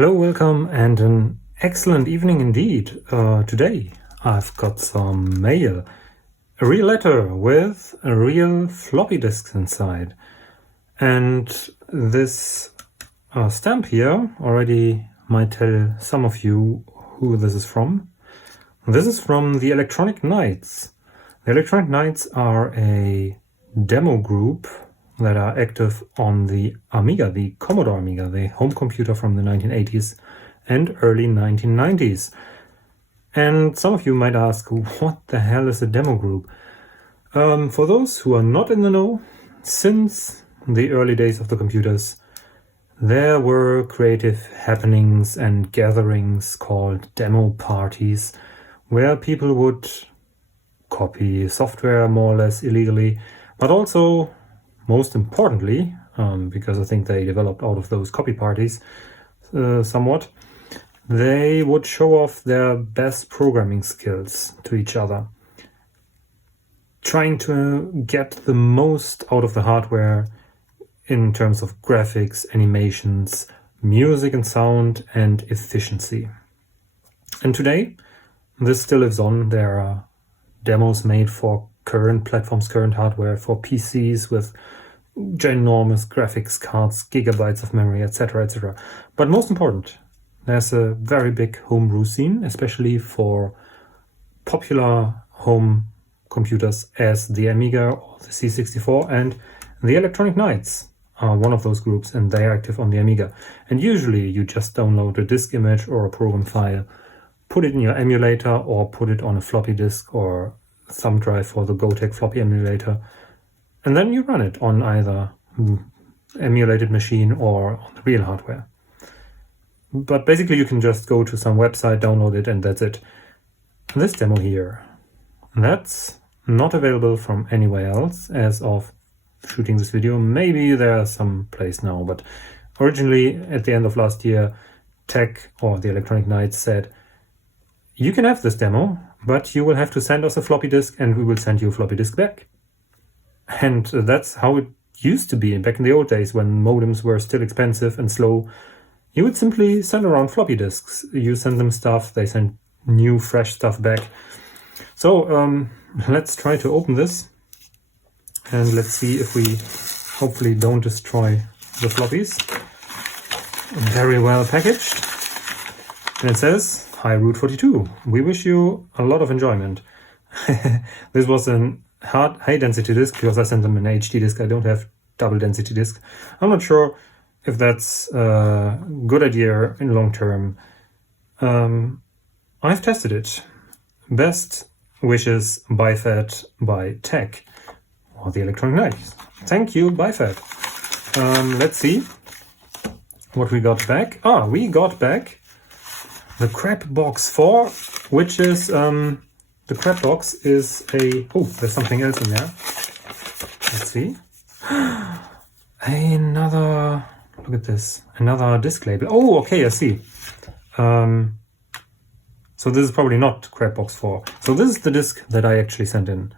Hello, welcome, and an excellent evening indeed. Today I've got some mail, a real letter with a real floppy disks inside. And this stamp here already might tell some of you who this is from. This is from the Electronic Knights. The Electronic Knights are a demo group that are active on the Amiga, the Commodore Amiga, the home computer from the 1980s and early 1990s. And some of you might ask, what the hell is a demo group? For those who are not in the know, since the early days of the computers, there were creative happenings and gatherings called demo parties, where people would copy software more or less illegally, but also, most importantly, because I think they developed out of those copy parties somewhat, they would show off their best programming skills to each other, trying to get the most out of the hardware in terms of graphics, animations, music and sound, and efficiency. And today, this still lives on. There are demos made for current platforms, current hardware, for PCs with ginormous graphics cards, gigabytes of memory, etc., etc. But most important, there's a very big homebrew scene, especially for popular home computers as the Amiga or the C64, and the Electronic Knights are one of those groups, and they are active on the Amiga. And usually you just download a disk image or a program file, put it in your emulator, or put it on a floppy disk or thumb drive for the Gotek floppy emulator, and then you run it on either emulated machine or on the real hardware. But basically you can just go to some website, download it, and that's it. This demo here, that's not available from anywhere else as of shooting this video. Maybe there's some place now, but originally at the end of last year, Tech, or the Electronic Knights, said, you can have this demo, but you will have to send us a floppy disk and we will send you a floppy disk back. And that's how it used to be back in the old days when modems were still expensive and slow. You would simply send around floppy disks. You send them stuff, they send new fresh stuff back. So let's try to open this and let's see if we hopefully don't destroy the floppies. Very well packaged. And it says, "Hi Route 42, we wish you a lot of enjoyment." This was an high density disk because I sent them an HD disk. I don't have double density disk. I'm not sure if that's a good idea in long term. I've tested it. Best wishes, BiFed by Tech, or the Electronic Knights. Thank you, BiFed. Let's see what we got back. We got back the Crap Box 4, which is, the Crap Box is there's something else in there. Let's see. Look at this, another disc label. Oh, okay, I see. So this is probably not Crap Box 4. So this is the disc that I actually sent in.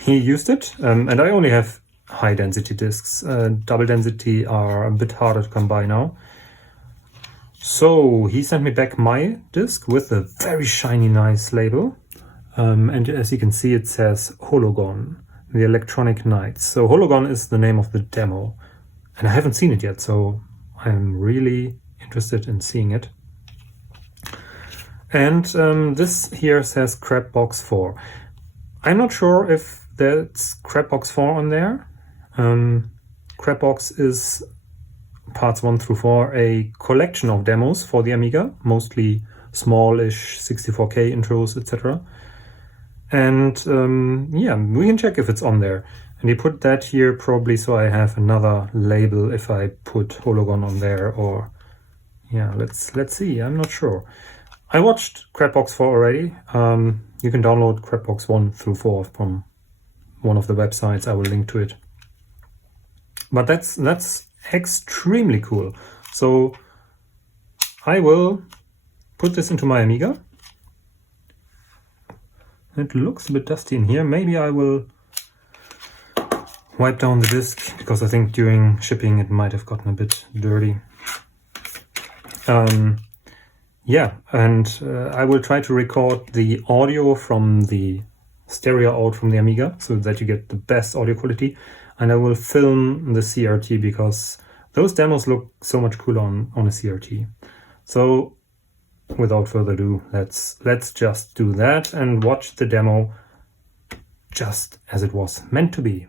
He used it, and I only have high density discs. Double density are a bit harder to come by now. So he sent me back my disc with a very shiny, nice label. And as you can see, it says Hologon, the Electronic Knights. So Hologon is the name of the demo. And I haven't seen it yet, so I'm really interested in seeing it. And this here says Crap Box 4. I'm not sure if that's Crap Box 4 on there. Crap Box is parts 1 through 4, a collection of demos for the Amiga, mostly smallish 64K intros, etc. And yeah, we can check if it's on there. And you put that here probably so I have another label if I put Hologon on there, or yeah, let's see. I'm not sure. I watched Crapbox 4 already. You can download Crapbox 1 through 4 from one of the websites. I will link to it. But that's extremely cool. So I will put this into my Amiga. It looks a bit dusty in here. Maybe I will wipe down the disk because I think during shipping it might have gotten a bit dirty. Yeah, and I will try to record the audio from the stereo out from the Amiga so that you get the best audio quality, and I will film the CRT because those demos look so much cooler on a CRT. So without further ado, let's just do that and watch the demo just as it was meant to be.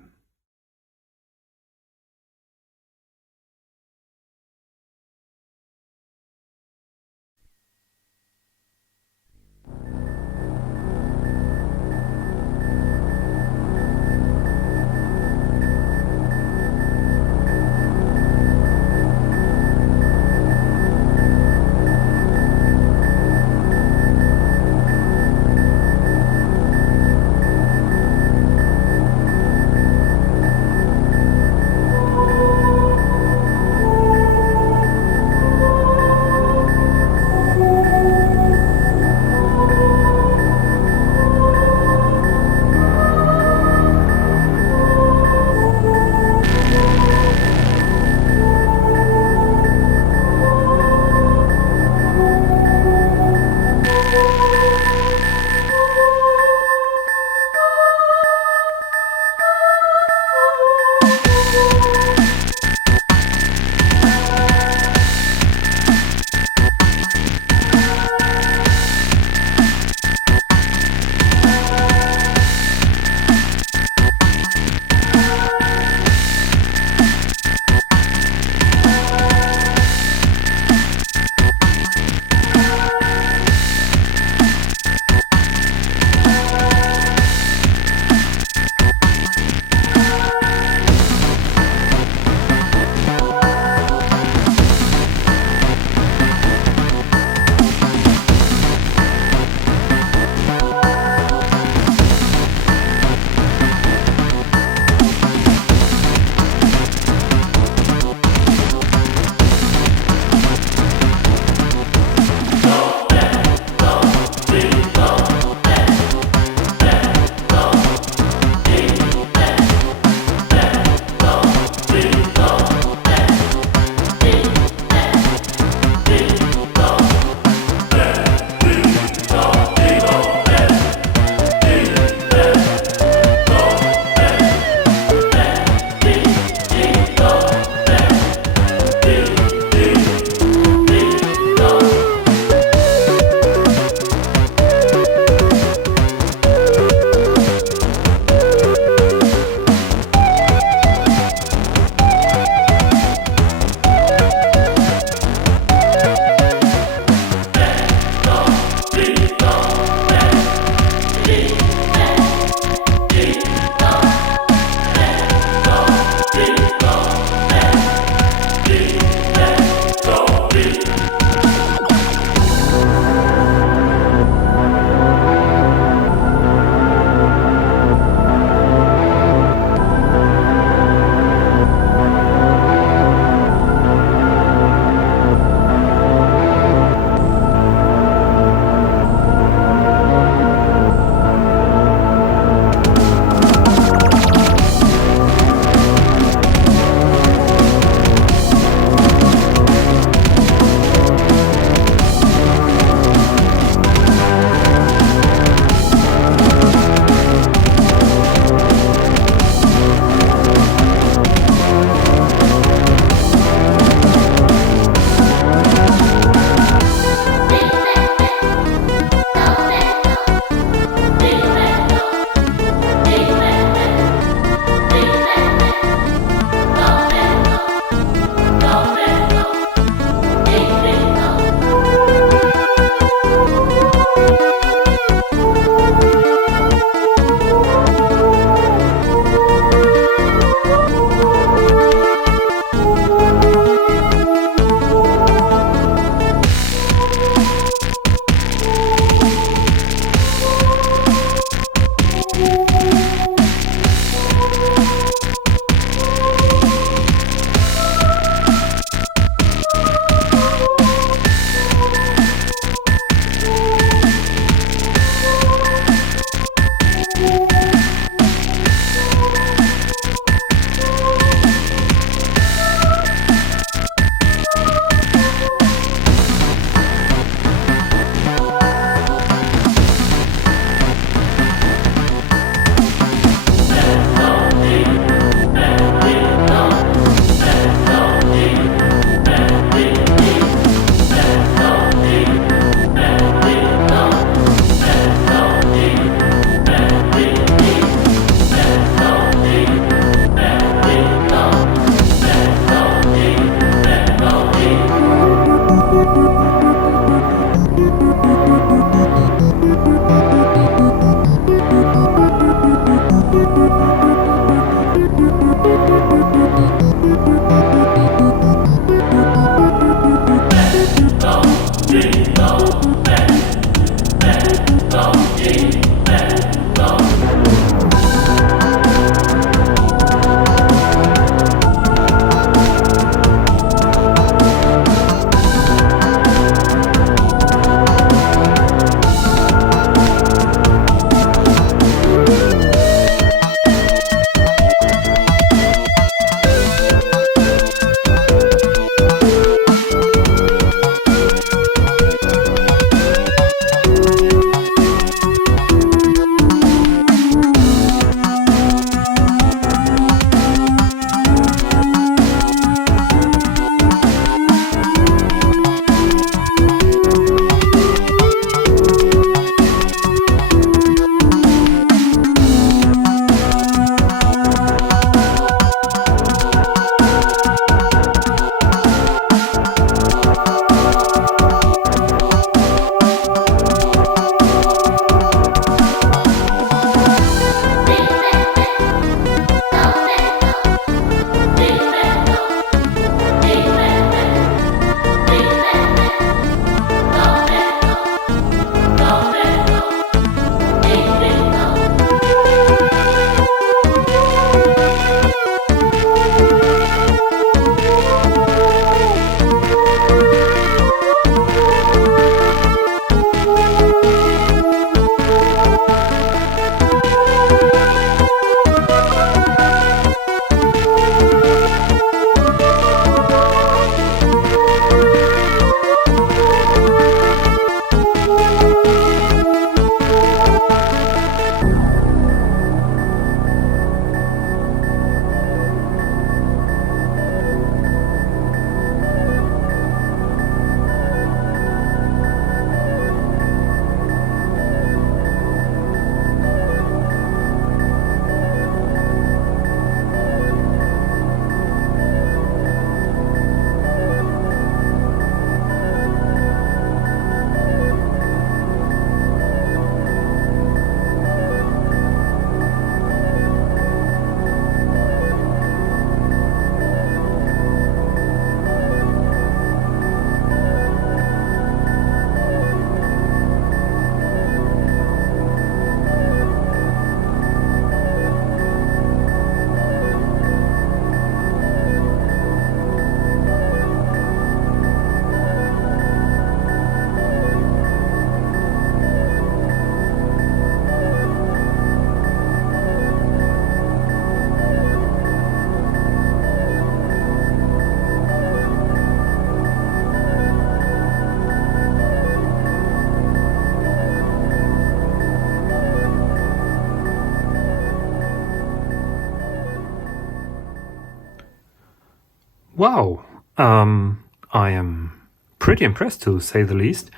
Wow, I am pretty impressed, to say the least.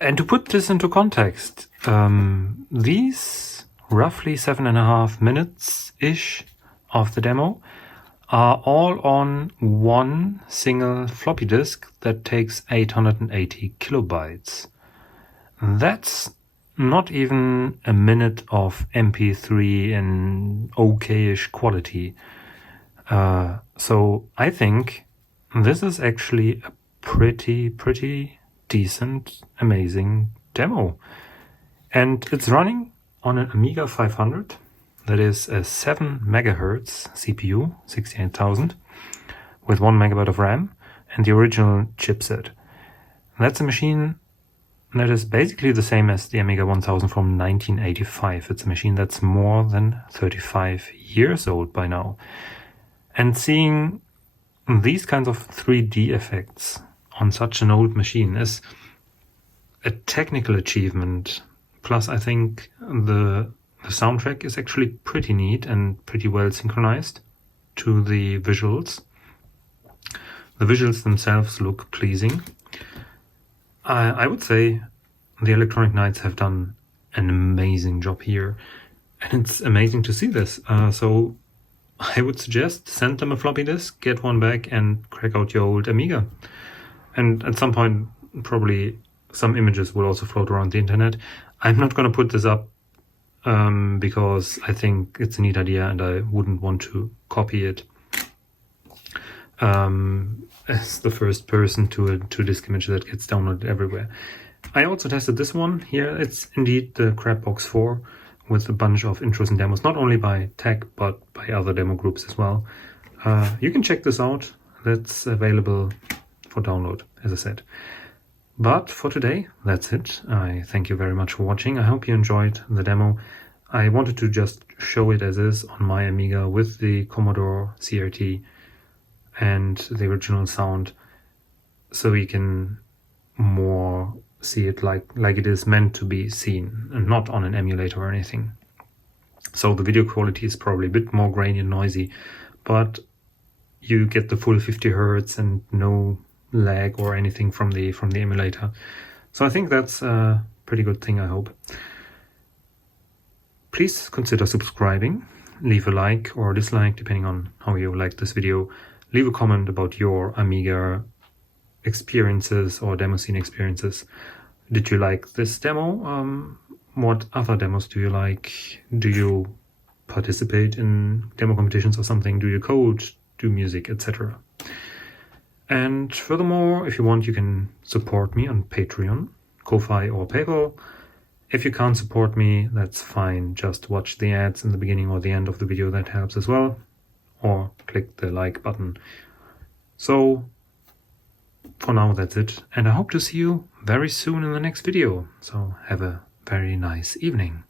And to put this into context, these roughly 7.5 minutes-ish of the demo are all on one single floppy disk that takes 880 kilobytes. That's not even a minute of MP3 in okay-ish quality. So I think this is actually a pretty decent, amazing demo. And it's running on an Amiga 500. That is a 7 megahertz CPU, 68,000, with 1 megabyte of RAM and the original chipset. That's a machine that is basically the same as the Amiga 1000 from 1985. It's a machine that's more than 35 years old by now. And seeing these kinds of 3D effects on such an old machine is a technical achievement. Plus, I think the soundtrack is actually pretty neat and pretty well synchronized to the visuals. The visuals themselves look pleasing. I would say the Electronic Knights have done an amazing job here. And it's amazing to see this. So I would suggest send them a floppy disk, get one back, and crack out your old Amiga. And at some point, probably some images will also float around the internet. I'm not going to put this up because I think it's a neat idea and I wouldn't want to copy it as the first person to a disk image that gets downloaded everywhere. I also tested this one here. It's indeed the Crapbox 4 with a bunch of intros and demos, not only by Tech, but by other demo groups as well. You can check this out. That's available for download, as I said. But for today, that's it. I thank you very much for watching. I hope you enjoyed the demo. I wanted to just show it as is on my Amiga with the Commodore CRT and the original sound, so you can more see it like it is meant to be seen and not on an emulator or anything. So the video quality is probably a bit more grainy and noisy, but you get the full 50 Hertz and no lag or anything from the emulator. So I think that's a pretty good thing, I hope. Please consider subscribing, leave a like or dislike depending on how you like this video. Leave a comment about your Amiga experiences or demo scene experiences. Did you like this demo? What other demos do you like? Do you participate in demo competitions or something? Do you code, do music, etc.? And furthermore, if you want, you can support me on Patreon, Ko-Fi or PayPal. If you can't support me, that's fine. Just watch the ads in the beginning or the end of the video. That helps as well. Or click the like button. So for now, that's it. And I hope to see you very soon in the next video. So have a very nice evening.